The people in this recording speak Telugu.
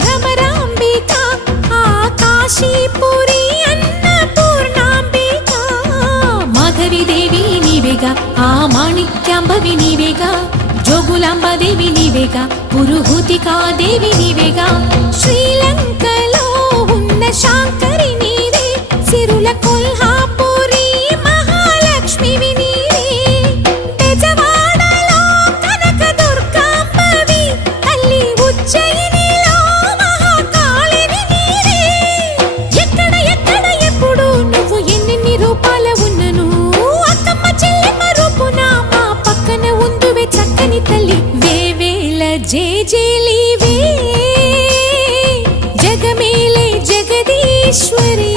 భ్రమరాంబిక ఆకాశీపురి అన్నపూర్ణాంబిక మాధవి దేవి నీవేగా ఆ మాణిక్యాంబవి నీవేగా జోగులాంబదేవి నీవేగా పురుహూతికా దేవి నీవేగా శ్రీలంకలో ఉన్న శాంకరి నీవే సిరుల కొల్హాపురి మహాలక్ష్మివి నీవే బెజవాడలో కనక దుర్గాంబవి తల్లి ఉజ్జయినిలో మహాకాళివి నీవే ఎక్కడ ఎక్కడ ఎప్పుడు నువ్వు ఎన్నెన్ని రూపాల ఉన్నను అక్కమ్మ చెల్లెమ్మ రూపున మా పక్కన ఉందువే చక్కని తల్లి వేవేల జేజేలివే జగమేలే జగదీశ్వరి।